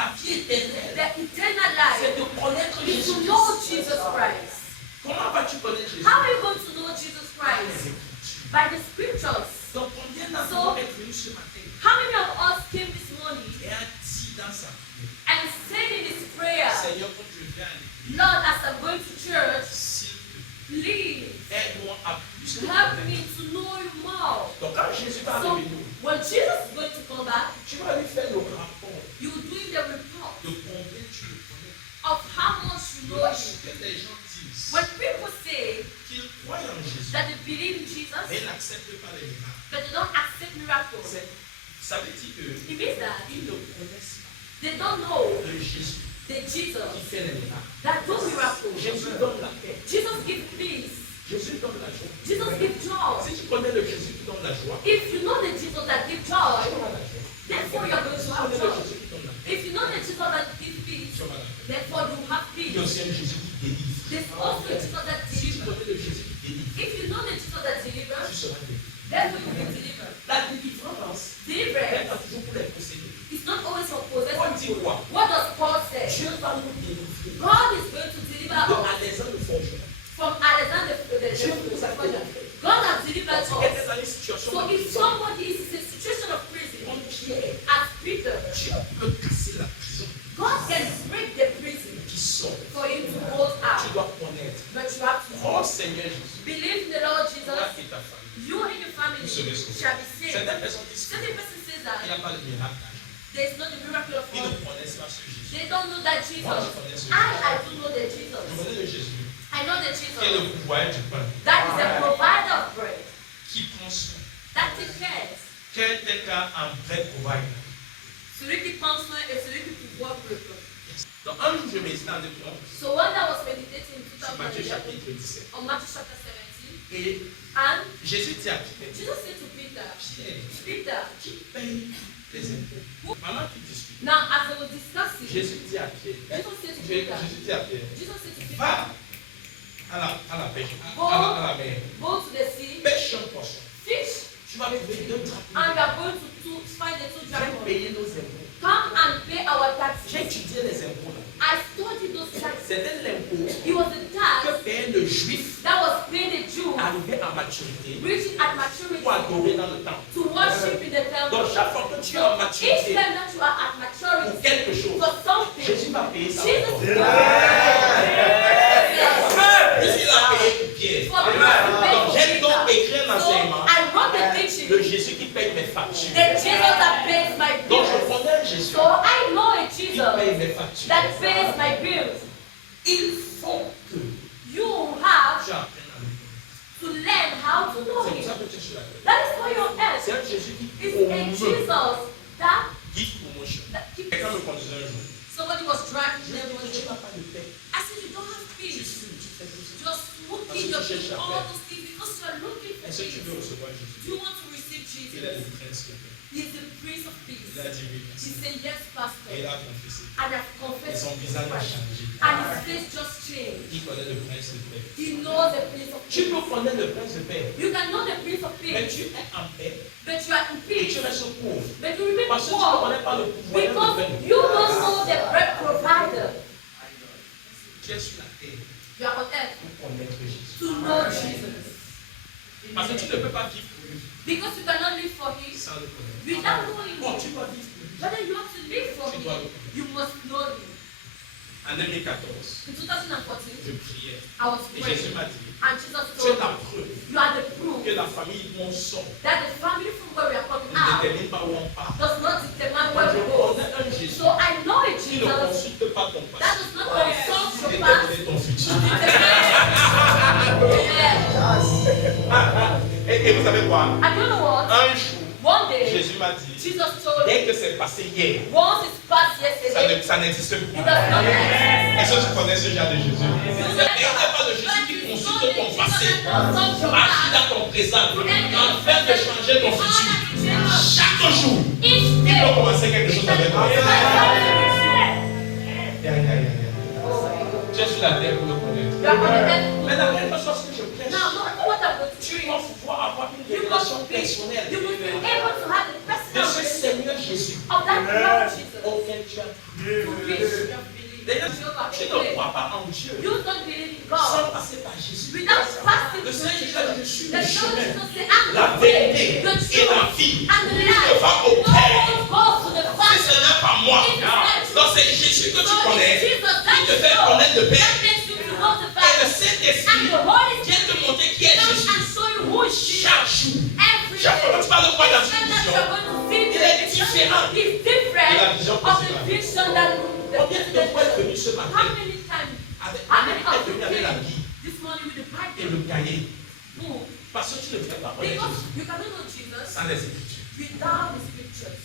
La vie éternelle, the eternal life c'est de connaître is Jésus. to know Jesus Christ. Comment vas-tu connaître Jésus? How are you going to know Jesus Christ? By the scriptures. Donc combien d'entre vous êtes venus ce matin How many of us came this morning et a dit dans sa prière, and said in his prayer, Seigneur, quand je viens à l'église, Lord, as I'm going to church, s'il te plaît, please aide-moi à plus te help connaître. me to know you more. Donc quand Jésus va So revenir, when Jesus is going to come back, tu vas lui faire le rapport you do the report de combien tu le connais. of how much you know him. Lorsque les gens disent When people say qu'ils croient en Jésus, that they believe in Jesus, mais n'acceptent pas les miracles, but they don't accept miracles, ça veut dire it means that qu'ils ne connaissent pas they don't know le Jésus the qui Jesus fait les miracles. that do miracles. Jésus donne la paix. Jesus gives peace. Jésus donne la joie. Jesus gives joy. Si tu connais le Jésus qui donne la joie, If you know the Jesus that gives tu joy, auras la joie. therefore you are going to Si tu have connais le joy. Jésus qui donne la paix, If you know the Jesus that gives peace, tu auras la paix. therefore you have Il y a peace. aussi un Jésus qui délivre. There's also a Jesus that Si tu delivers. connais le Jésus qui délivre, If you know the Jesus that tu delivers, seras délivré. therefore you will be delivered. La délivrance n'est Deliverance pas toujours pour les posséder. is not always for On possessing dit people. quoi? What does Paul say? Dieu va nous délivrer God is going to deliver de us Alexandre le forgeron. from Alexander Dieu nous a the délivrés. God has delivered Si quelqu'un est us. dans une situation So de if prison, somebody is in a situation of prison, comme Pierre, as Peter, Dieu peut casser la prison God can break the prison qui sort. for him to go Tu out. dois connaître. But you have to Oh Seigneur Jésus, believe in the Lord toi Jesus. et ta famille. You and your family Vous serez sauvés. shall be saved. Certaines personnes disent Certain person says qu'il that n'y a pas de miracle d'argent. there is not the miracle of Ils ne God. connaissent pas ce Jésus. They don't know that Jesus. Moi, je connais ce Jésus. I do know the Je Jesus. connais le Jésus I know the qui est le Jesus. pouvoir du pain, That is the provider of bread. qui prend soin. That takes care. Quelqu'un un vrai provider. Celui qui prend soin et celui qui pouvoir break. Donc un jour, je méditais en écoutant So when I was meditating in sur Matthieu 2011 chapitre 17. on Matthew chapter 17, Et and Jésus dit à Pierre, Jesus said to Peter, Pierre, Peter, qui paye les impôts? Pendant qu'il discute, now as they were discussing, Jésus dit à Pierre, Jesus said to Peter, Jésus dit à Pierre, Jesus said to Peter, va à la pêche, à la mer, go to the sea, pêche un poisson. fish, Tu vas trouver deux and drachmes. we are going to find the two Viens dragons. payer nos impôts. Come and pay our J'ai taxes. étudié les impôts là. I studied those taxes. C'était l'impôt It was the que tax paye le juif that was paid the Jew arrivé à maturité reaching at pour maturity adorer dans le temple. to worship in the temple. Donc chaque fois que tu es en Each maturité time that you are at pour maturity quelque chose, for something, Jésus va payer ça. Jesus pour is toi. yes. Puisqu'il a payé pour Pierre. For me to pay Donc for j'ai donc Peter. écrit un So enseignement. I wrote the teaching, Le Jésus qui paye mes factures. the Jesus that pays my Donc je bills. connais un Jésus So I know a qui Jesus paye mes factures. that pays my bills. Il faut que You have tu apprennes à le connaître. to learn how to know C'est pour him. ça que tu es sur la terre. That is why you're on earth. C'est un Jésus qui It's a Jesus that, Gift promotion. that keeps. Quelqu'un me conduisait un jour. Somebody was driving Je them lui ai one dit, tu day. n'as pas de paix. I said, you don't have Tu peace. fumes, tu fais tout ça. Just smoking, you're doing all those things because you are looking for Est-ce que tu veux peace. recevoir Jésus? Do you want to receive Il a Jesus? dit prince de paix. He is the Prince of Peace. Il a dit oui. He merci. said, yes, Pastor. Et il a confessé. And I've Et confessed son visage a Christ. changé. And his face just changed. Il connaît le prince de paix. He knows the Prince of Tu Peace. peux connaître le prince de paix. You can know the Prince of Mais Peace, tu es en paix but you are in et peace. tu restes pauvre. But you remain Parce que tu ne poor connais pas le pouvoir de because paix. you don't know the bread provider. Tu es sur la terre You are on earth pour connaître Jésus. to know Jesus. Parce que tu ne peux pas vivre pour lui Because you cannot live for him sans le connaître. without knowing Bon, him. tu dois vivre pour lui. Whether you have to live for Tu him, dois le connaître. you must know him. En 2014, In 2014, je priais. I was Et praying, Jésus m'a dit, and Jesus tu es told la me, preuve you are the proof que la famille dont on sort that the family from where we are coming ne out détermine pas où on part. does not determine Moi, where je we go. connais un Jésus So I know a qui ne Jesus consulte pas ton that passé. does not consult Qui your détermine past. ton futur. Yeah. Et vous savez quoi? And you know what? Un jour, One day, Jésus m'a dit, Jesus told dès me, que c'est passé hier, once it's passed yesterday, ça n'existe it plus. does not exist. Est-ce que tu connais ce genre de Jésus? Et il n'y a pas de Jésus qui consulte ton passé, agit dans ton présent, afin de changer ton futur. Chaque jour, il peut commencer quelque chose avec toi. Tu es sur la terre pour le connaître. Maintenant, quelque chose que je prêche, Now, no what I'm going to tu do. dois pouvoir avoir une You relation must be personnelle able to have the de personal ce relationship Seigneur Jésus. of that Lord Jesus. auquel tu as cru. to which you have believed. D'ailleurs, Jehovah, tu I ne pray. crois pas en Dieu You don't believe in sans God. passer par Jésus. Without fasting Le to Seigneur Jésus a dit, je suis the le Lord chemin, Jesus say, I'm la the way, vérité the et la truth, vie. and the Qui life. ne va au No Père one goes to the si ce Father. n'est pas moi. It is not Donc c'est Jésus que tu So connais it's Jesus qui that te you fait know. connaître le Père. That makes you to know the Et le Father. Saint-Esprit And the Holy vient te montrer qui est comes and Jésus. show you who is Jesus. Chaque jour. Every Chaque fois que day. tu parles de quoi dans Each une time that vision, you are going to see il the est vision différent is de la different vision of the précédente. vision that Combien de fois est venu ce How matin many times? avec, How many est of venu you avec la came Bible this morning with the et le Bible? cahier? Book. Parce que tu ne fais pas connaître Because Jésus you cannot know Jesus sans les Écritures. without the scriptures.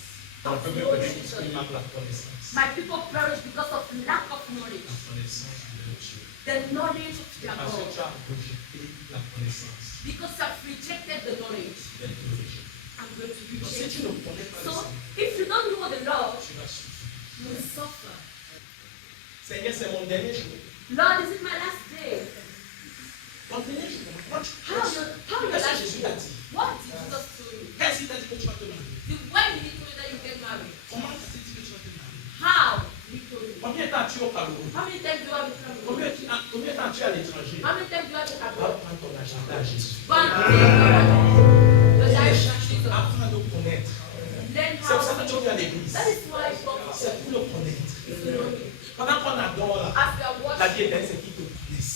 On peut me No connaître parce Jesus. qu'il manque la connaissance. My people perish because of lack of knowledge. La connaissance de Dieu. The knowledge of their Parce que God. tu as rejeté la connaissance. Because you have rejected the knowledge. Tu vas te rejeter. I'm going to Donc si reject tu ne you. connais pas le So, Seigneur, if you don't know the Lord, tu vas souffrir. you will suffer. Seigneur, c'est mon dernier jour. Lord, this is my last day. Mon dernier jour. How your Qu'est-ce que last Jésus day? t'a dit? What did Jesus tell you? Qu'est-ce qu'il t'a dit que tu vas te marier? When did he tell you that you get married? Comment t'a-t-il dit que tu vas te marier? How did he tell you? Combien de temps as-tu au Cameroun? How many times do you have to come? Combien de temps as-tu à l'étranger? How many times do you have to come? Va prendre ton agenda à Jésus. Go and take the direction of Jesus. Apprends à le connaître. Learn C'est pour ça how. que tu viens à l'église. That is why you come C'est pour le connaître. to know him. Pendant qu'on adore là, As we are la watching, vie éternelle, c'est qu'ils te connaissent.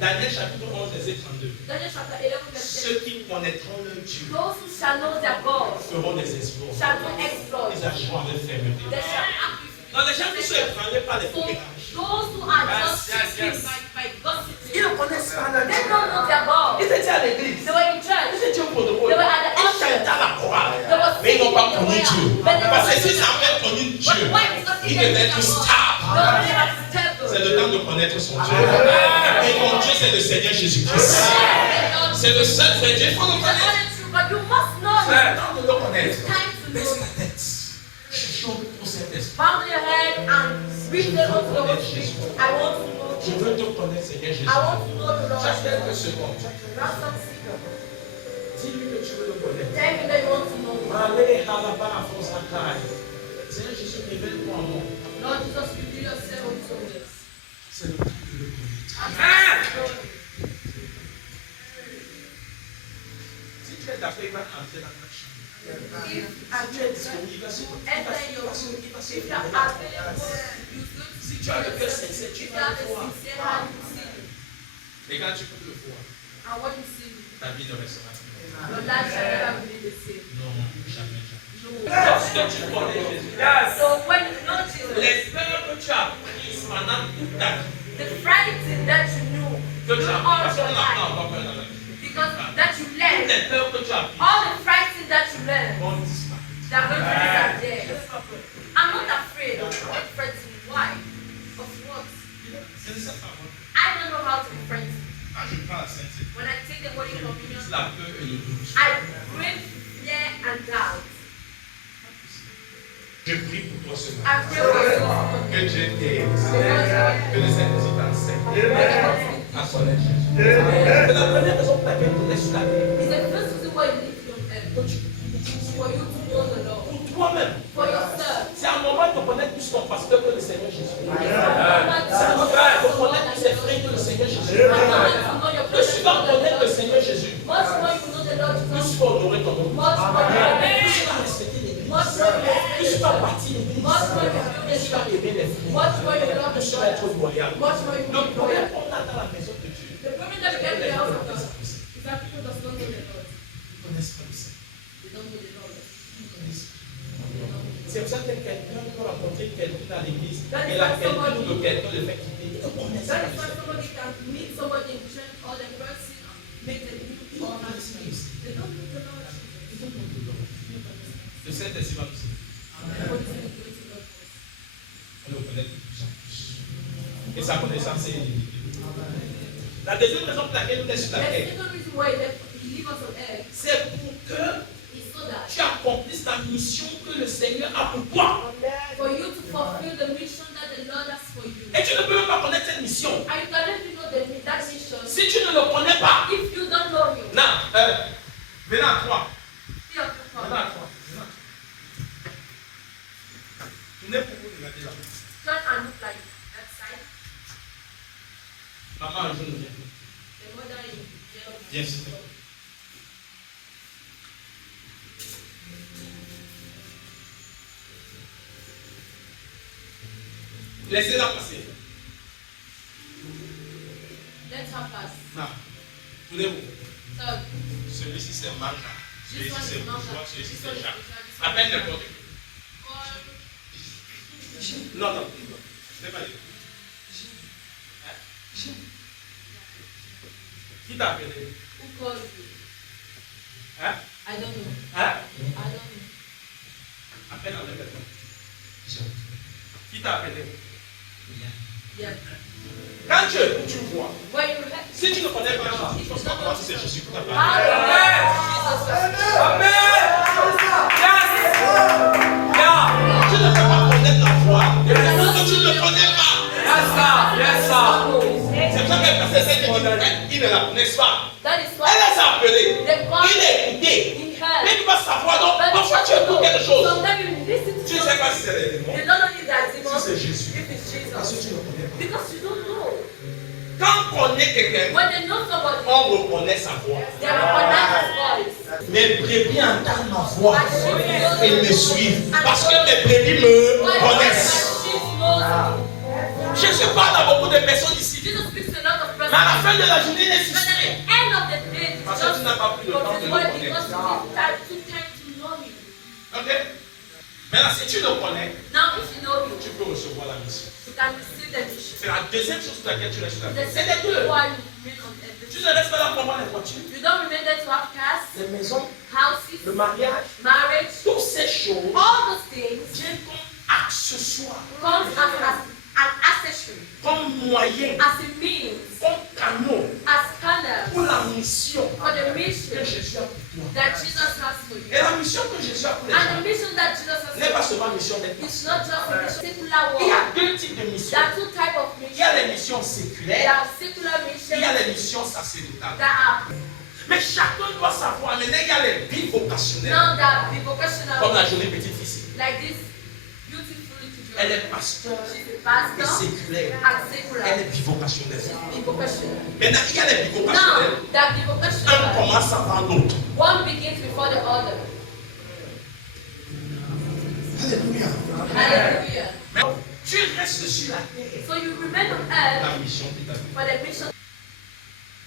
Daniel chapitre 11, verset 32. Daniel chapter 11 verse 10. Ceux qui connaîtront leur Dieu Those who shall know their God feront des exploits. shall do exploits. Ils agiront avec fermeté. They shall act with Dans les gens qui sont ébranlés par les So coquellages, those who are just Yes, seeking yes. by gossiping, ils ne connaissent pas leur they Dieu. don't know their God. Ils étaient à l'église. They were in Ils church. étaient au protocole. They were at the Ils altar. chantaient à la chorale. They were Mais ils n'ont pas singing connu the Dieu. way. But they Parce que never s'ils knew avaient connu But Dieu, why is not ils devaient être stables. C'est le temps de connaître son Dieu. Et ton Dieu, c'est le Seigneur Jésus-Christ. C'est le seul vrai Dieu. Il faut le connaître. But you must know C'est him. le temps de le connaître. It's time to Baisse know la him. tête. Cherchons pour cet esprit. Bow your head and read the Lord to the Spirit. I want to know Je him. veux te connaître, Seigneur Jésus. I want to know the Lord. Chaque quelques secondes, Not some secret. dis-lui que tu veux le connaître. Tell me that you want to know him. Allez, halaba, fonsakai. Seigneur Jésus, révèle-toi en moi. Lord Jesus, reveal yourself unto us. C'est le temps de le connaître. Si tu es d'accord, il va entrer dans ta chambre. If Si tu es disponible, il va se enter your room, il va se if you are lever. available, you go to Si tu as le cœur sincère, tu If you vas have le a voir. sincere heart, you see him. Et quand tu peux le voir, And what you see, ta vie ne restera plus. your life shall never be the same. Non, jamais, jamais. No. Lorsque tu connais Jésus, So when you know Jesus, les peurs que tu as prises pendant toute ta vie, the frightened that you knew, que tu as all parce your qu'on n'a pas life, encore peur dans la vie. because that you Toutes learned, les peurs que tu as prises all the frightened that you learned, vont disparaître. they are going to disappear. I'm not afraid. I'm not frightened. Why? Of what? Je ne sais pas. I don't know how to be frightened. Quand je prends la sainteté, When I take the Holy Communion, c'est la peur et le doute. I bring fear and doubt. Je prie pour toi ce I matin. pray for you. Que Dieu t'aide. Because Que le Saint-Esprit t'enseigne à connaître Jésus. C'est la première raison pour laquelle tu es sur la terre. it's the first reason why you live on earth. Que tu For you to know the Lord. pour toi-même. For yourself. C'est un moment de connaître plus ton pasteur que le Seigneur Jésus. It's C'est un moment de connaître plus ses frères que le Seigneur Jésus. Plus tu vas connaître le Seigneur Jésus, Much more you know the Lord plus Jesus. tu vas honorer ton nom. Much more you Plus tu know. vas respecter l'église. Much more you Plus tu respect. vas bâtir l'église. Much more you Plus feel tu vas the aimer les frères. Much more you love Plus the tu vas être Lord. loyal. Much more you Le will be problème loyal. qu'on a dans la maison de Dieu, The problem that we get in the house of God is that people does not know the Lord. ils ne connaissent pas le Seigneur. They don't know the Lord. Ils connaissent pas. C'est pour ça que quelqu'un peut rencontrer quelqu'un dans l'église That is et la why quelqu'un somebody- ou le quelqu'un le fait quitter. Ils ne connaissent pas That le is why Seigneur. somebody can meet somebody in church or the person make the new or not peace. They don't know the Lord Jesus. Le Saint-Esprit va nous aider. What is it going to God for? On le connaît de plus en plus. Et sa connaissance est illimitée. La deuxième raison pour laquelle nous sommes sur la The terre, second reason why he leave us on earth c'est pour que is so that tu accomplisses la mission que le Seigneur a pour toi. for you to fulfill the mission that the Lord has for you. Et tu ne peux même pas connaître cette mission. And you cannot even know that mission Si tu ne le connais pas. if you don't know him. Non, venez à toi. Be of the Venez power. à toi. Venez à toi. Tu n'es Viens, s'il te plaît. Laissez-la passer. Let her pass. Non. Tournez-vous. So, Celui-ci c'est Martha. this Celui-ci one c'est is not Bourgeois. that. Celui-ci This c'est one is Jacques. not. Appelle n'importe qui. Or, Non, non. Je n'ai pas dit. Qui t'a appelé? who called you? Hein? I don't know. Hein? I don't know. Appelle en même temps. Qui t'a appelé? Yeah. Quand tu vois, When you heard, si tu ne connais pas Jésus, tu ne sais pas comment c'est Jésus qui t'a parlé. how Jesus was. Amen. Yes. Yeah. Tu ne peux pas connaître la foi parce que tu ne connais pas. Yes, sir. Yes, sir. C'est pour ça que verset 5 dit, il ne la connaissent pas. That is Elle why les a appelés. they call Il est écouté. in her. Mais tu vas savoir, donc, But parfois tu écoutes quelque chose. sometimes you listen to Tu ne sais pas si c'est les démons. you don't know if that's Si demon, c'est Jésus. if it's Parce que Jesus. tu ne connais pas. Because you don't know. Quand on connaît quelqu'un, When they know somebody, on reconnaît sa voix. they recognize his voice. Mes brebis entendent ma voix My sheep knows et me me. suivent. Parce que mes brebis me Why? connaissent. My sheep knows me. Je parle à beaucoup de personnes ici. Jesus speaks to a lot of Mais à la persons. fin de la journée, il est But at frustré. the end of the day, Parce que tu n'as pas pris le temps de le why? connaître. Because you didn't have too time to know him. Ok? Maintenant, si tu le connais, Now, if you know him, tu peux recevoir la mission. you can receive the mission. C'est la deuxième chose pour laquelle tu restes là. The C'est les second deux. one you remain on earth. Tu ne restes pas là pour voir les voitures, You don't remain there to have cars, les maisons, houses, le mariage, marriage. toutes ces choses All those things viennent comme accessoires, comes as an accessory, comme moyen, as a means, comme canot as canals pour la mission for the que mission Jésus a pour toi. that Jesus has for you. Et la mission que Jésus a pour les And gens the mission that Jesus has n'est for pas you seulement mission d'être is pasteur. not just a mission, secular Il y a work. deux types de There missions. are two types of Il y a les missions. missions There séculaires, are secular il y a missions les missions sacerdotales. that are Mais chacun doit savoir, maintenant il y a les bivocationnels, now that be comme vocational, la jolie petite fille. like this beautiful little Elle girl. est pasteur She's a et pastor séculaire. and Elle secular. est bivocationnelle. Be vocational. Maintenant, il y a les bivocationnels. Now that be Un vocational, commence avant l'autre. one begins before the other. Alléluia. Hallelujah. Mais tu restes sur la terre. So you remain on earth La mission qui t'a dit. for the mission.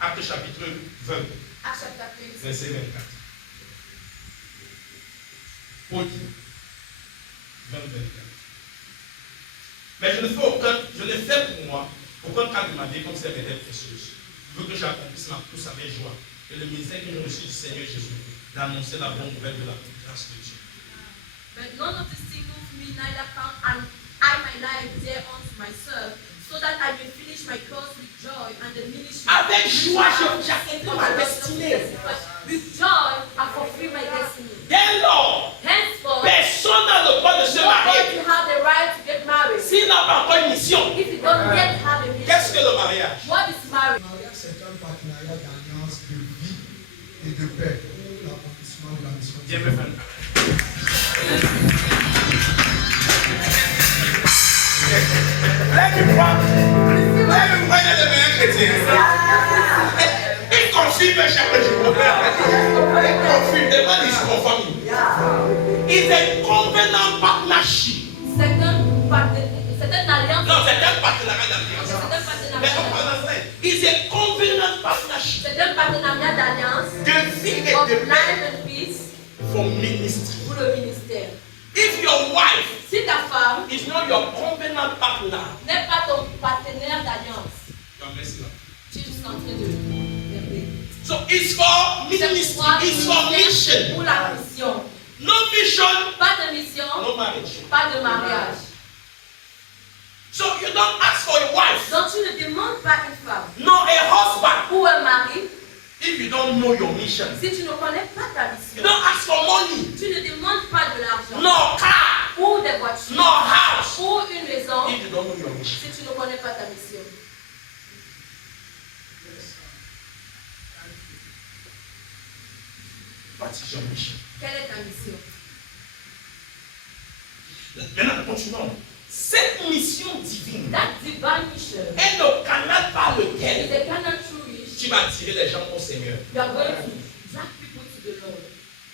Acte chapitre 20, Acts chapter 20. verset 24. Paul dit 20, 24. Mais je ne fais pour moi aucun cas de ma vie comme si elle était précieuse. Je veux que j'accomplisse ma course avec joie. Et le ministère que j'ai reçu du Seigneur Jésus, d'annoncer la bonne nouvelle de la grâce de Dieu. But none of these things move me, neither count and I my life there unto myself, so that I may finish my course with joy and the ministry. Avec joie, j'accomplis ma destinée. With joy, I fulfill my destiny. Dès lors, Henceforth, personne n'a le droit de se marier nobody have the right to get married s'il n'a pas encore une mission. if you don't yet have a Qu'est-ce que mission. le mariage? What is marriage? Le mariage, c'est un partenariat d'alliance, de vie et de paix pour l'accomplissement de la mission. Dieu me fait. Let me devenir chrétien. Il confirme chaque jour. Il confirme, demande ici mon famille. It's a covenant partnership. C'est une alliance. Non, c'est un partenariat d'alliance. C'est un Mais partenariat on parle en français. It's a covenant partnership. C'est un partenariat d'alliance De vie et of de life paix and peace for ministry. pour le ministère. If your wife Si ta femme is not your covenant partner, n'est pas ton partenaire d'alliance, you are messing up. tu es en train de So it's for ministry, it's for mission. pour la mission. No mission, Pas de mission, no marriage. pas de mariage. So you don't ask for a wife, Donc tu ne demandes pas une femme no a husband, ou un mari if you don't know your mission. si tu ne connais pas ta You mission. don't ask for money, Tu ne demandes pas de l'argent no car, ou des voitures no house, ou une maison if you don't know your mission. si tu ne connais pas ta mission. What is your mission? Quelle est ta mission? Maintenant, continuons. Cette mission divine That divine mission est le canal par is lequel the canal through which tu vas attirer les gens au Seigneur. You are going to drag people to the Lord.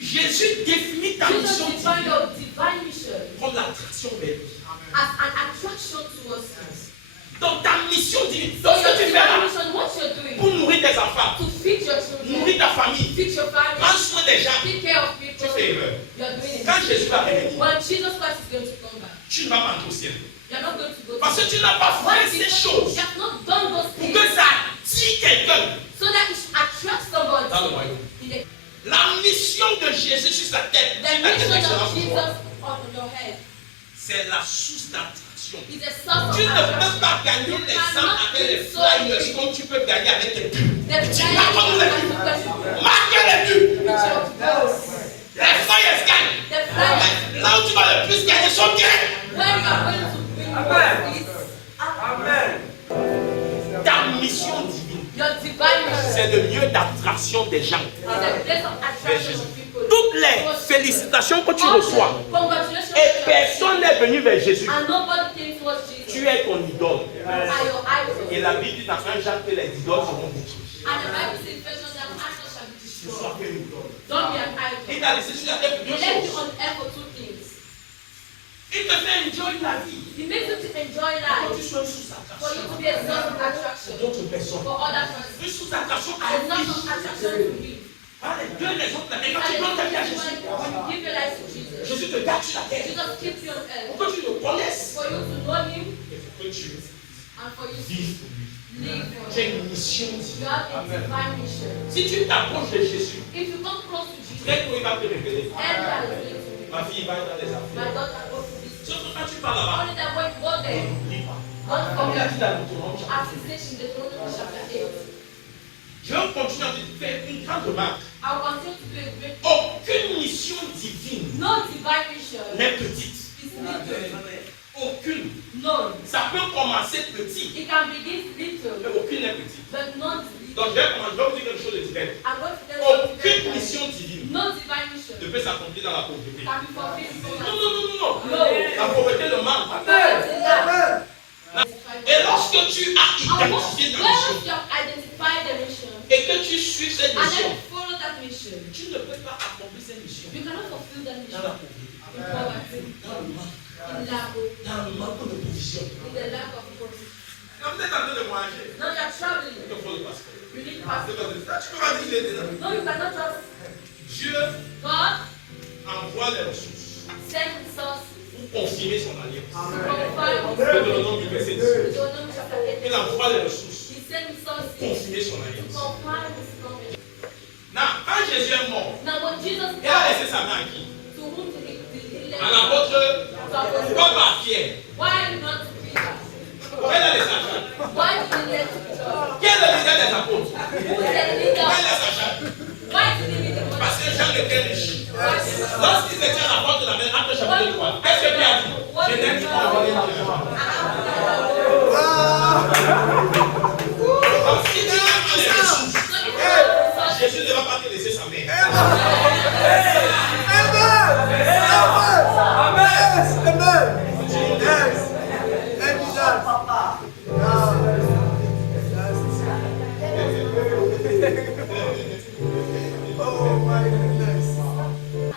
Jésus définit ta Jesus mission defined divine your divine mission comme l'attraction vers lui. as an attraction towards us. Donc ta mission divine, So donc ce your que tu fais divine là, mission, what you're doing pour nourrir tes enfants, to feed your children, nourrir ta famille, feed your prendre family, soin des gens, take care of tu people, fais erreur. you're doing it. Quand Jésus va revenir, When Jesus Christ is going to come back, tu ne vas pas entrer au ciel. you're not going to go to Parce que tu n'as pas Why? fait ces Because choses you have not done those pour things que ça attire quelqu'un so that it should attract somebody. dans le royaume. In the La mission de Jésus sur sa tête, The sur ta tête mission excellente of pour Jesus toi, on your head c'est la source d'attraction. is a source Tu of ne peux attraction. pas gagner les âmes avec les flyers comme tu peux gagner avec tes pubs. The Tu n'as pas les pubs. Marquez les pubs. Les flyers gagnent. The flyers Là où tu vas le plus gagner sont gagnés. where you are going to bring Amen. is Amen. Ta mission divine, your divine mission. c'est le lieu d'attraction des gens. Is a place of attraction of people. Toutes les félicitations que tu reçois, Congratulations. et personne n'est venu vers Jésus. And nobody came towards Jesus. Tu es ton idole. Are your idols. Et la Bible dit dans 1 Jean que les idoles seront détruites. And the Bible says, "First that idols shall be Tu destroyed." sois quelle idole. Don't be an idol. Il t'a laissé sur la terre pour He deux left you choses. on earth for two things. Il te fait enjoy la vie. He makes you to enjoy Pour que tu life, sois une source for you d'attraction to be a source of attraction pour d'autres personnes. for other persons. Une source d'attraction à A source of lui. attraction to you. Par les deux raisons pour lesquelles quand tu And donnes ta vie à when Jésus, you give your life to Jesus, Jésus te garde sur la terre. Jesus keeps you on earth Pour que tu le connaisses. for you to know Him Et pour que tu and for you to vives pour lui. live for Tu as Him. une mission You divine. have a divine mission. Si tu t'approches de Jésus, If you come close to Jesus, très tôt il va te révéler. enter the place to Ma fille va dans les you. affaires. My daughter, go to this. Sauf que quand tu parles là-bas, Only that when you go there, n'oublie pas. don't Comme il a forget, dit dans Deutéronome, as it says in Deuteronomy chapter 8, je vais continuer à te faire une grande remarque. I will continue to do a great Aucune mission divine no divine mission n'est petite. is little. Aucune. None. Ça peut commencer petit, It can begin mais little, aucune n'est petite. but not little. Donc je vais vous dire quelque chose de différent. I'm going to tell you something Aucune very mission divine No divine mission ne peut s'accomplir dans la pauvreté. can be fulfilled in Non, poverty. non, non, non, non. No. La pauvreté, le manque. Poverty is lack. Et lorsque tu as And once identifié ta you mission have identified the mission et que tu suis cette and mission, then follow that mission, tu ne peux pas accomplir cette mission you cannot fulfill that dans la mission pauvreté, in poverty, dans le manque, in lack, dans le manque de provision. in the lack of provision. Quand vous êtes en train de manger, Now you are traveling, il te faut le passeport. you need Tu passport. peux pas dire qu'il est dedans. No, you cannot just. Dieu God envoie les ressources send resources pour confirmer son alliance. to confirm Le His nom du verset 10. Deuteronomy chapter 8. Il envoie les ressources He sent pour resources confirmer son to alliance. confirm His promise. Now, quand Jésus est mort, Now, when Jesus il a died, laissé sa main à qui? to whom did he left? À l'apôtre comme à Pierre. Why not to Peter? Pourquoi il a laissé à Jacques? Why did he let Peter? Qui est le leader des apôtres? Who is the leader? Pourquoi il laisse à Jacques? Why did he lead the Parce que Jean était riche. Why? Lorsqu'il s'était à la porte de la maison, Acte chapitre 3, qu'est-ce que Pierre a dit? Je n'ai ni envoyé ni argent. Donc, si tu n'as pas les ressources, Jésus ne va pas te laisser sa main.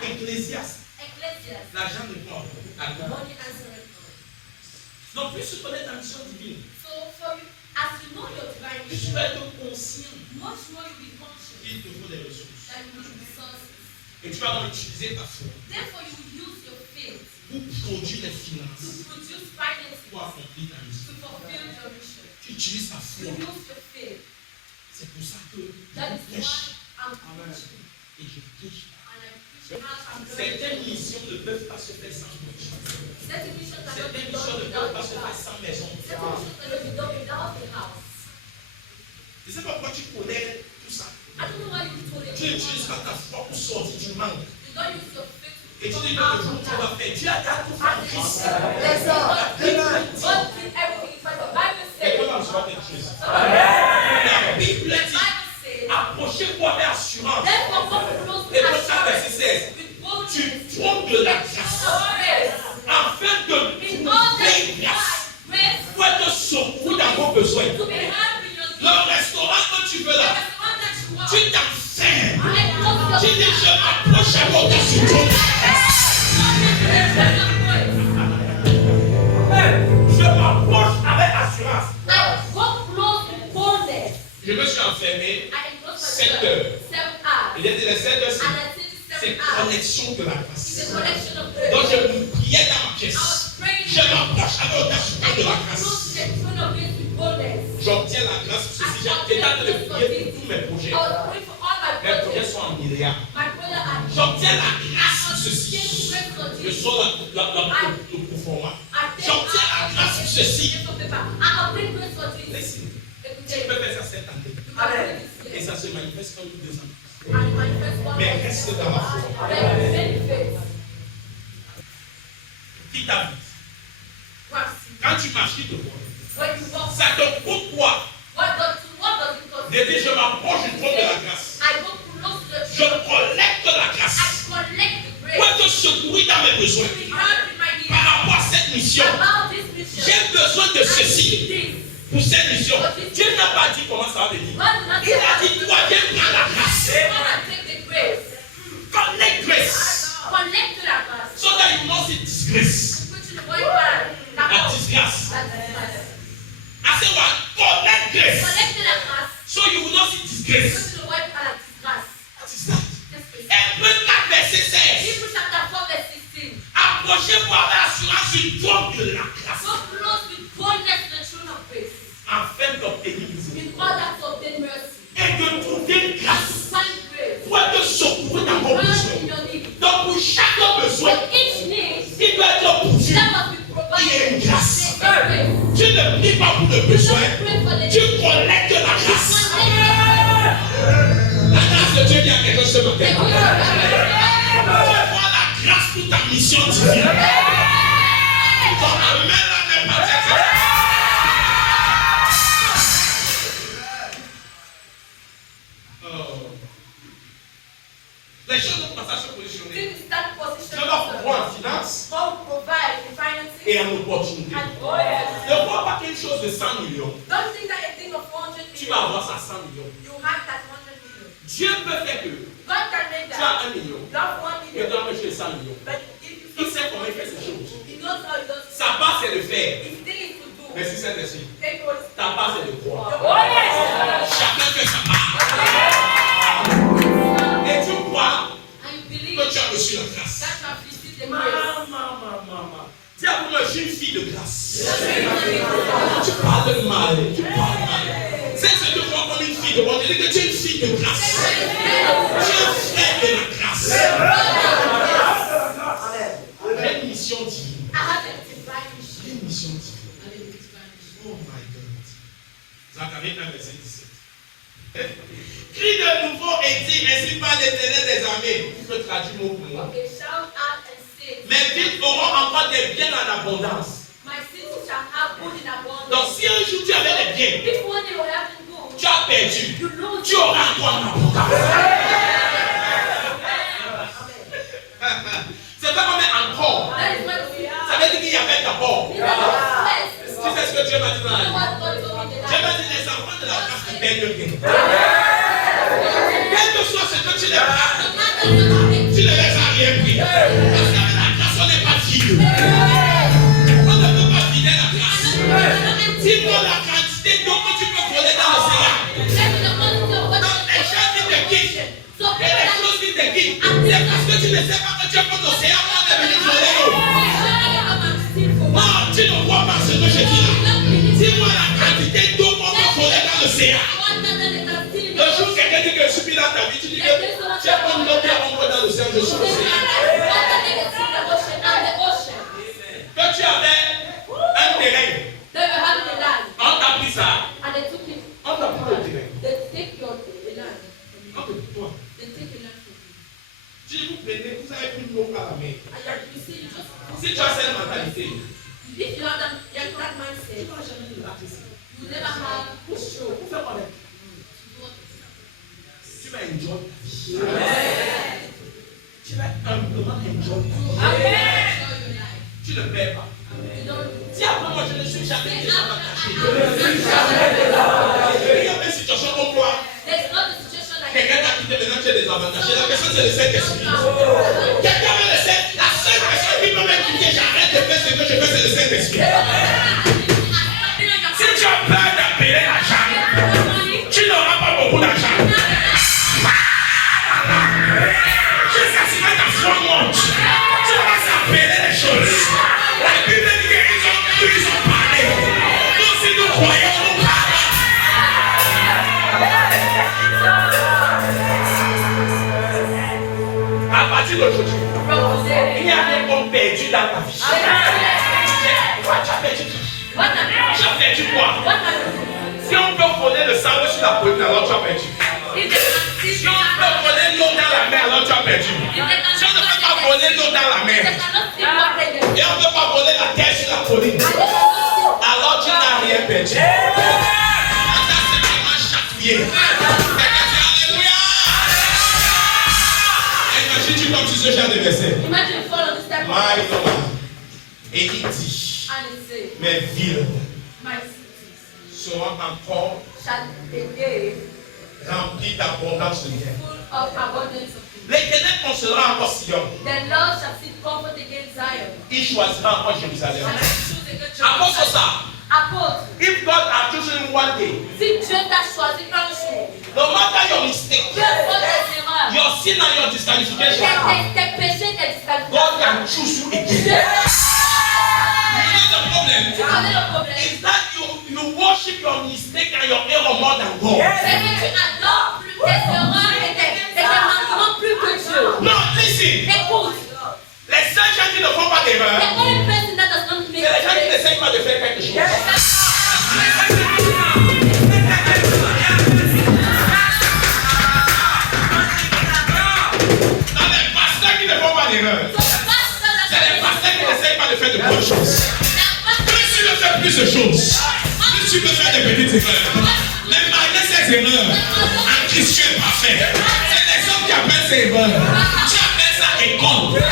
Ecclésiaste, Ecclesiastes. l'argent ne prend pas. Money answering. Donc, plus tu connais ta mission divine, So for you, as you know your divine plus tu mission, vas être conscient much more you be conscious qu'il te faut des ressources. that you need resources. Et tu vas donc utiliser ta foi Therefore, you will use your faith pour produire les to finances produce finances pour accomplir ta mission. to fulfill your mission. Tu utilises ta You foi. use your faith. C'est pour ça que That je is prêche why I'm preaching. et je prêche. And I'm preaching as I'm doing. Certaines missions ne peuvent pas se faire sans voiture. Certain missions cannot Certaines be missions done ne without peuvent pas the se faire house. sans maison. Certain missions cannot be done without the house. Je ne sais pas pourquoi tu connais tout ça. I don't know why you told it. Tu n'utilises pas ta foi pour sortir du manque. You don't use your faith Et to tu dis come que out le jour of où tu vas that. faire, Dieu a tout fait en Christ. God did everything in fact. The Bible Et says. comment tu vas quelque chose? The La Bible dit, Bible says. approchez-moi avec assurance. Therefore, come close Et with pour ça, verset assurance, 16, with tu boldness, trompes de la grâce of grace, afin de in order trouver to grâce find grace pour être secouru dans vos besoins. to be helped in your Le restaurant que tu veux là, J'ai dit, je m'approche avec audace du trône. Je m'approche avec assurance. Je me suis enfermé 7 heures. Il a dit les 7 heures, c'est connexion de la grâce. Donc je priais dans ma pièce. Je m'approche avec audace du trône de la grâce. J'obtiens la grâce pour ceci. J'ai en train de prier pour tous mes projets. Mes projets sont en milliards. J'obtiens la grâce pour ceci. Je sors le performant. J'obtiens la grâce pour ceci. Listen. Tu peux faire ça 7 ans. Et ça se manifeste comme 2 ans. Mais reste dans la foi. Qui t'habite? Quand tu marches, qui te voit? Ça te coûte quoi? De dire je m'approche du trône de la grâce. Je collecte la grâce. Pour te secourir dans mes besoins. Par rapport à cette mission. J'ai besoin de ceci. Pour cette mission. Dieu n'a pas dit comment ça va venir. Il a dit toi viens prendre la grâce. Collect grace. So that you will not see disgrace. La disgrace. I said what? Collect grace. So you will not see disgrace. What is that? Hébreux 4 verset 16. Approchez-vous avec assurance du trône de la grâce. Afin d'obtenir miséricorde. Et de trouver grâce. Pour être secoué dans vos besoins. Donc pour chaque besoin, il doit être pourvu. Il y a une grâce. Tu ne pries pas pour le besoin. Tu collectes la grâce. La grâce de Dieu vient à quelque chose ce matin. Tu vois la grâce pour ta mission divine. Ton amen là n'est pas exact. Les choses vont commencer à se positionner. Je dois pouvoir en finance et en opportunité. Ne vois pas qu'une chose de 100 millions. Tu vas avoir ça 100 millions. Dieu peut faire que tu as 1 million. Mais tu dois acheter 100 millions. Il sait comment il fait ces choses. Sa part c'est de faire. Mais si c'est ainsi, ta part c'est de croire. Chacun fait sa part. Et tu crois que tu as reçu la grâce. Maman. Dis à vous, je suis une fille de grâce. Tu parles mal. C'est ce que je vois comme une fille de grâce. Je dis que tu es une fille de grâce. Tu es un frère de la grâce. J'ai une mission divine. Une mission divine. Oh my God. Zacharie 1 verset 17. Crie de nouveau et dis, ainsi parle l'Éternel des armées. Tu peux traduire mot pour moi. Mes villes auront encore des biens en abondance. Donc si un jour tu avais les biens, tu as perdu, tu auras encore en abondance. C'est pas comme encore. Ça veut dire qu'il y avait d'abord. Tu sais ce que Dieu m'a dit dans la vie? Dieu m'a dit les enfants de la grâce ne perdent rien. Quel que soit ce que tu les as, tu ne les as rien pris. Parce qu'avec la grâce, on n'est pas vide. On ne peut pas vider la grâce. Dis-moi la quantité d'eau que tu peux voler dans l'océan. Donc les gens qui te quittent, et les choses qui te quittent, c'est parce que tu ne sais pas que tu es pour l'océan, on est venu voler l'eau. Non, tu ne vois pas ce que je dis là. Dis-moi la quantité d'eau qu'on peut voler dans l'océan. Le jour quelqu'un dit que je suis dans ta vie, tu dis que tu es comme l'eau qui est en dans l'océan, je suis l'océan. Que tu avais un terrain, on t'a pris ça, on t'a pris le terrain. On te dit toi. Si vous prenez, vous avez pris l'eau par la main. Si tu as cette mentalité, tu ne vas jamais te rater ça. Vous faites quoi? Tu vas enjoy ta vie. Tu vas humblement enjoy ta vie. Tu ne perds pas. Si après moi je ne suis jamais désavantage. Il y a une situation comme quoi. Quelqu'un t'a quitté, maintenant tu es désavantage. l'avantage. J'ai l'impression que c'est le Saint-Esprit. Quelqu'un veut le Saint-Esprit. La seule personne qui peut m'expliquer, j'arrête de faire ce que je fais, c'est le Saint-Esprit. Si tu as peur d'appeler l'argent, tu n'auras pas beaucoup d'argent. Jusqu'à ce que ta foi monte, tu vas s'appeler les choses. La Bible dit qu'ils ont parlé. Nous, si nous croyons, nous parlons. À partir d'aujourd'hui, il n'y a rien comme perdu dans ta vie. Quoi, tu as perdu qui? Tu as perdu quoi? Si on peut voler le sable sur la colline, alors tu as perdu. Si on peut voler l'eau dans la mer, alors tu as perdu. Si on ne peut pas voler l'eau dans la mer, et on ne peut pas voler la terre sur la colline, alors tu n'as rien perdu. Ça, c'est vraiment chafouillé. Alléluia! Imagine, tu tombes sur ce genre de verset. Et il dit, mes villes seront encore remplies d'abondance de biens. L'Éternel construira encore Sion. Il choisira encore Jérusalem. Apôtre ça. If God has chosen one day, Si Dieu t'a choisi un jour, no matter your mistake, peu importe tes erreurs, your sin and your disqualification, tes péchés, tes disqualifications, God can choose you again. Dieu, You know the problem? tu connais le problème. Is that you worship your mistake and your error more than God. C'est que tu adores plus tes erreurs et tes manquements plus que Dieu. No, listen. Écoute, Les seuls gens qui ne font pas d'erreur, the only person that does not c'est make les gens qui mistakes n'essayent pas de faire quelque chose. Non, les pasteurs qui ne font pas d'erreur, c'est les pasteurs qui n'essayent pas de faire de bonnes choses. Plus tu veux faire plus de choses, plus tu peux faire des petites erreurs. Mais malgré ces erreurs, un Christ parfait, c'est les hommes qui appellent ces erreurs. Tu appelles ça école.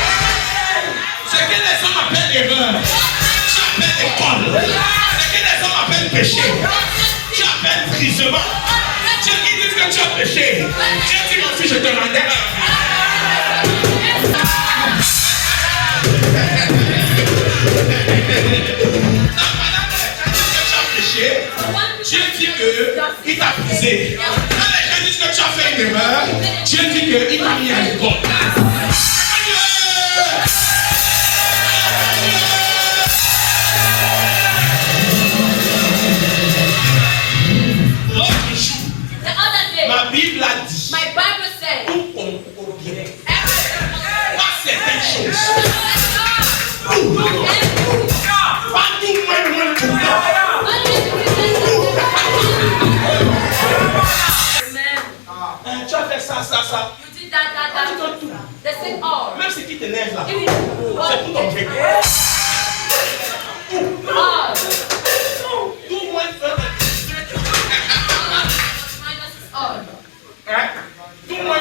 Ce que les hommes appellent erreur, tu appelles école. Ce que les hommes appellent péché, tu appelles brisement. Dieu qui dit que tu as péché, Dieu dit mon fils, je te rendais un. Dieu dit qu'il t'a brisé. Quand les gens disent que tu as fait une erreur, Dieu dit qu'il t'a mis à l'école. L'autre jour, The other day, ma Bible a dit my Bible said, tout concourt au bien. everything Pas certaines choses. was Pas tout moins tout. Tu as fait ça. You did that. They said all. Même ce qui t'énerve là, Even c'est pour ton bien. all. Tout moins Minus is all. Tout moins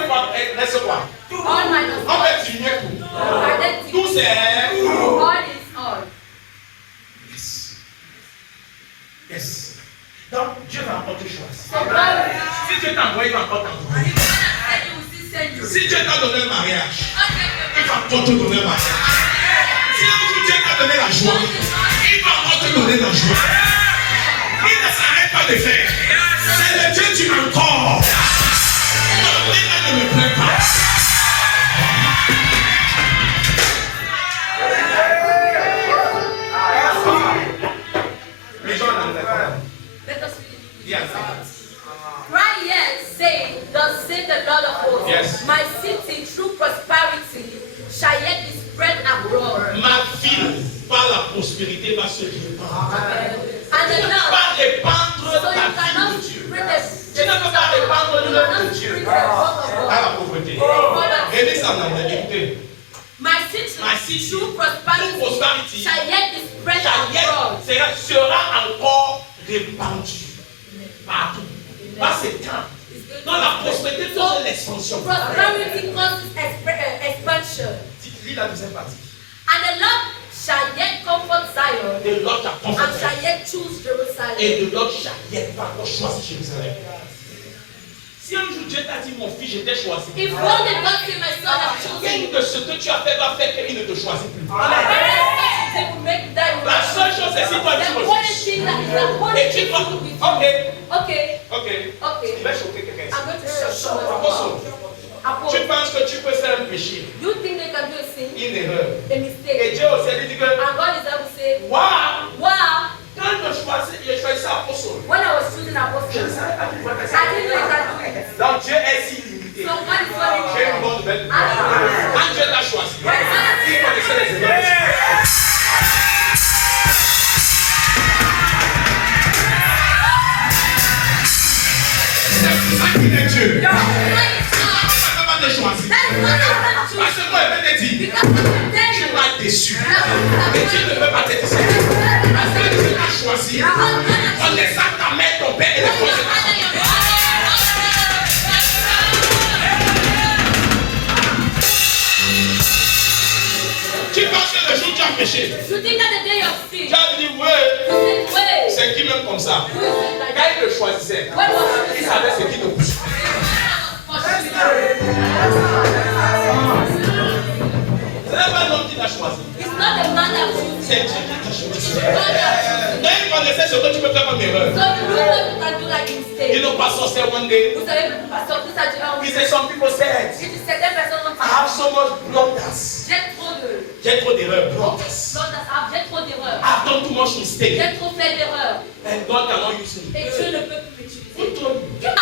reste quoi? All minus En all. fait, tu viens tout. Identity. Tout c'est. All is all. Yes. Donc, Dieu va encore te choisir. So God, Si Dieu t'a envoyé, il va encore t'envoyer. He will still send you. Si Dieu t'a donné un mariage, Okay. il va encore te donner un mariage. Si un jour Dieu t'a donné la joie, il va encore te donner la joie. Il ne s'arrête pas de faire. C'est le Dieu du encore. Non, il ne me plaît pas. Les gens n'en ont pas. Let us read it. Yes. Cry yes, say, thus said the Lord of hosts. Yes. My city through prosperity shall yet be spread abroad. Ma ville, par la prospérité, va se répandre. And Tu the ne peux Lord, pas répandre so you la cannot ville de Dieu spread Tu ne peux pas répandre you l'œuvre cannot de Dieu spread the word of à God. la pauvreté. Poverty. Et dis ça en anglais, écoutez. My city My city through through prosperity prosperity shall yet be spread abroad. sera encore répandu partout. Pas c'est temps. Dans la prospérité, il faut l'expansion. Prosperity causes expansion. Lis la deuxième partie. And the Lord shall yet comfort Zion The Lord shall and comfort shall them. yet choose Jerusalem. Et the Lord shall yet pas encore choisir Jérusalem. Si un jour Dieu t'a dit mon fils, je t'ai choisi, If one day God say my son has chosen rien you, de ce que tu as fait va faire qu'il ne te choisit plus. they will make that you La seule chose c'est si toi tu the only refuses. thing that is the only Et tu thing vas. to do with you. Ok. Okay. Je vais choquer quelqu'un ici. I'm going to show someone. Apostle, tu penses que tu peux faire un péché, You think they can do a sin, une erreur. a Et mistake, Dieu aussi a dit que, and God is able to say, waouh, wow, quand je choisis apostle, when I was choosing je ne apostles, savais pas qu'il pouvait faire I ça. didn't know I can do it. Donc Dieu est si limité. So God is very J'ai une bonne nouvelle. Quand Dieu t'a choisi, il connaissait les erreurs. C'est ça qu'il est Dieu. Ça va te choisir. Parce que moi, je vais te dire, tu m'as déçu. Et Dieu ne peut pas te décevoir. Parce que Dieu t'a choisi. En laissant ta mère, ton père et les proches de ta famille. Tu penses que le jour où tu as péché, You think that the day you sin, tu as dit, ouais, you think, wait, c'est qui même comme ça. who is it like Quand that? il le choisissait, When was il it? savait ce qui te pousse. Ce n'est pas l'homme qui t'a choisi, It's not the man that chooses you. c'est Dieu qui t'a choisi. God that chooses you. Donc il connaissait ce que tu peux faire comme erreur. So you know what you can do like Il mistake. n'a pas sorti one day. Vous savez, pasteur, tout ça, He said, some people said, si certaines personnes ont I have so much blunders. j'ai trop d'erreurs, blunders. j'ai trop d'erreurs. I've done too much mistakes. J'ai trop fait d'erreurs. And God cannot use me. Et Dieu ne peut plus m'utiliser. Who told you? Yeah.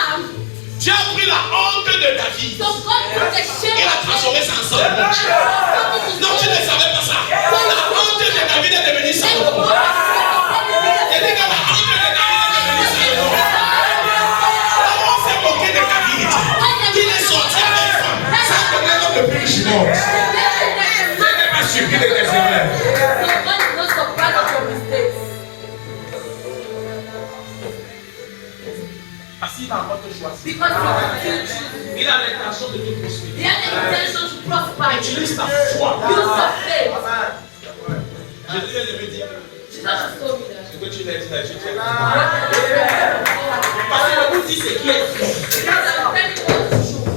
Dieu a pris la honte de David. So God put the shame Il a transformé ça en Salomon. Non, tu ne savais pas ça. La honte de David est devenue Salomon. Et dit que la honte de David est devenue Salomon. On s'est moqué de David. Il est sorti avec une femme. Ça devenait l'homme le plus riche du monde. Je n'ai pas surpris de tes erreurs. So God is not surprised of your mistakes. Parce qu'il va encore te choisir. Because He will still choose. Il a l'intention de te poursuivre. He has the intention to prosper you. Utilise ta foi. Use your faith. Jésus vient de me dire Jesus just told me that. ce que tu l'as dit là, je tiens. Parce que vous dites ce qui est vrai. Because I'm telling you what is true.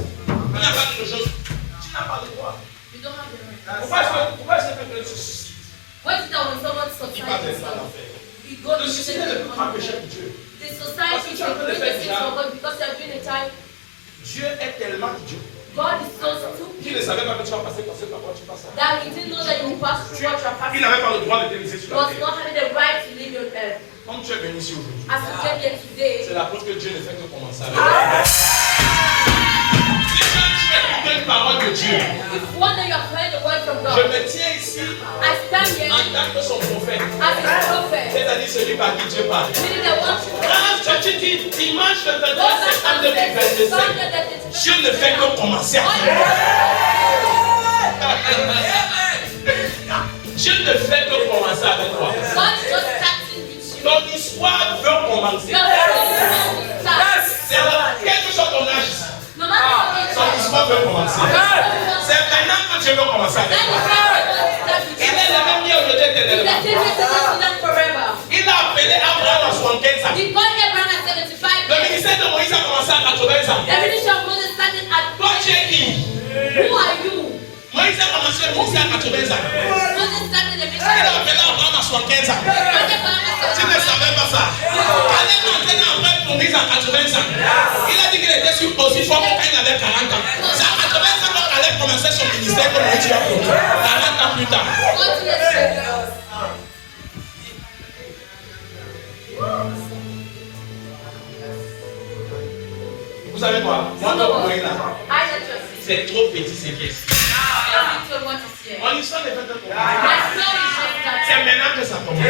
Il n'y a pas de chose. Tu n'as pas le droit. You don't have the right. Pourquoi est-ce que quelqu'un se suicide? What is that when someone Il va suicides? faire ça l'affaire. He goes Le to suicide est le plus grand péché pour Dieu. the society is doing the things for God because you are doing a time. Dieu est tellement Dieu. God is so Qui stupid ne savait pas que tu vas passer par ce par quoi tu passes. that He didn't know that you will pass through what you are Il passing. n'avait pas le droit de te laisser He sur la was terre. not having the right to live your earth. Comme tu es venu ici aujourd'hui, As you came here today, c'est la preuve que Dieu ne fait que commencer avec toi. Si tu écoutes une parole de Dieu, if one day you have heard the word from je God, me tiens ici I stand here en tant que son prophète. as His prophet, C'est-à-dire celui par qui Dieu parle. meaning the one to Quand tu dis dimanche le 23 go back septembre and say, 2025, Sunday that it's Dieu ne fait que commencer à faire. Dieu ne fait que commencer avec toi. God is just starting with you. Ton histoire veut commencer. Your story will start. C'est là, quel que soit ton âge, No matter what ton histoire veut commencer. C'est maintenant que Dieu veut commencer avec toi. Il est le même hier aujourd'hui éternellement. Il a appelé Abraham à 75 ans. Le ministère de Moïse a commencé à 80 ans. Toi, tu es qui? Moïse a commencé le ministère à 80 ans. Il a appelé Abraham à 75 ans. Tu ne savais pas ça. Allez maintenant après Moïse à 80 ans. Il a dit qu'il était aussi fort quand il avait 40 ans. C'est à 80 ans qu'il allait commencer son ministère que Moïse a promis. 40 ans plus tard. Vous savez quoi? Moi, là, c'est trop petit ce qui est ici. Mon histoire n'est pas de commencer. C'est maintenant que ça commence.